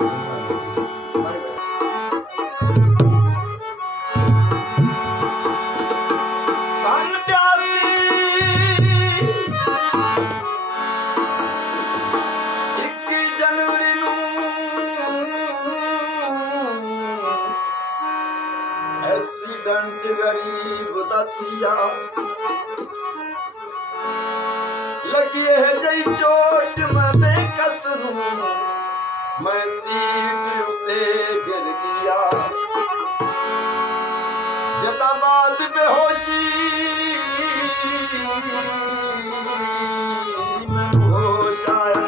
सन 82 21 जनवरी accident गरीब दा थिया लगी है जई चोट मैं बेकस नू मैं सीट उते गिर गया जदा बाद बेहोशी मैं होश आया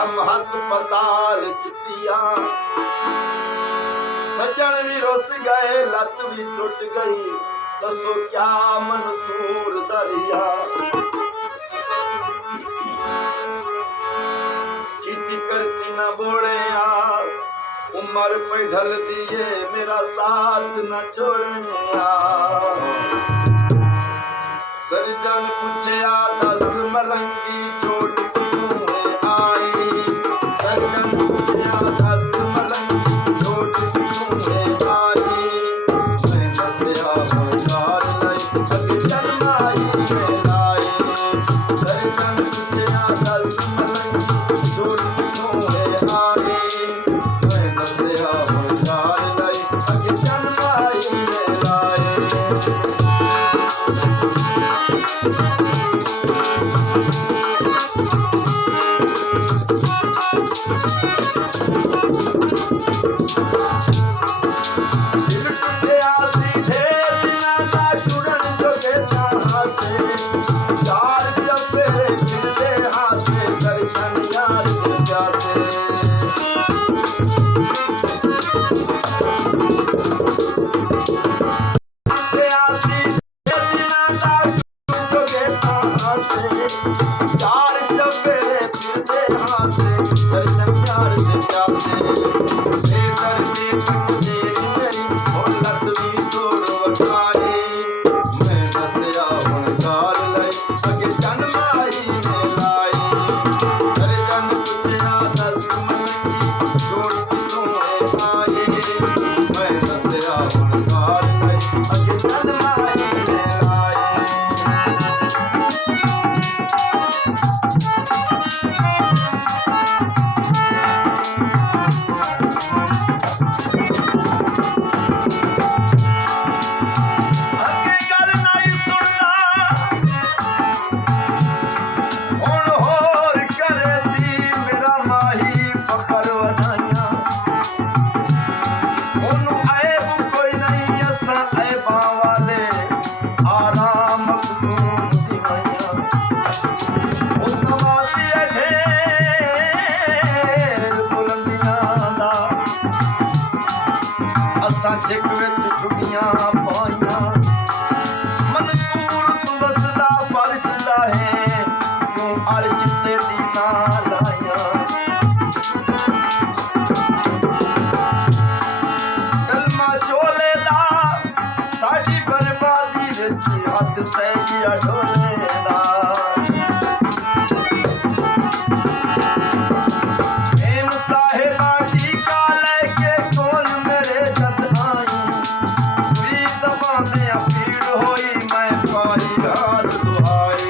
हम हस्पताल च पिया सजन भी रुस गए लत भी टूट गई दसो क्या मंसूर दरिया खेती करती न बोले यार उम्र पे ढल दिए मेरा साथ न छोड़े यार सर्जन पूछे 10 मलंगी चोट क्यों है आई सर्जन पूछे 10 मलंगी चोट क्यों है आई मैं बसया होकार नहीं अभी जन्माई में लाई सर्जन पूछे 10 मलंगी चोट क्यों है आई मैं बसया होकार नहीं अभी जन्माई में लाई दिल टूटे सीधे बिना ना जुड़न जो के जहाँ से चार जबे खिलते हासे दर्शन यार के प्यासे चार जबे फिरते हासे दर्शन प्यार से प्यासे लेकर देख तेरी और लत भी तोड़ वटाई मैं बसया होकार लाई अगे जन्माई में लाई सर्जन पूछया 10 मलंगी चोट क्यों है आई मैं बसया होकार लाई अगे जन्माई में लाई जिक विच छुट्टियां पाइया मंसूर तू वसदा फरिश्ता है क्यों अर्श ते दीना लाया कलमा चोले दा साडी बर्बादी विच हाथ सैया ढोले दा एम साहिबा टीका लेके कोल मेरे पीड़ होई मैं पाई हाथ दुआई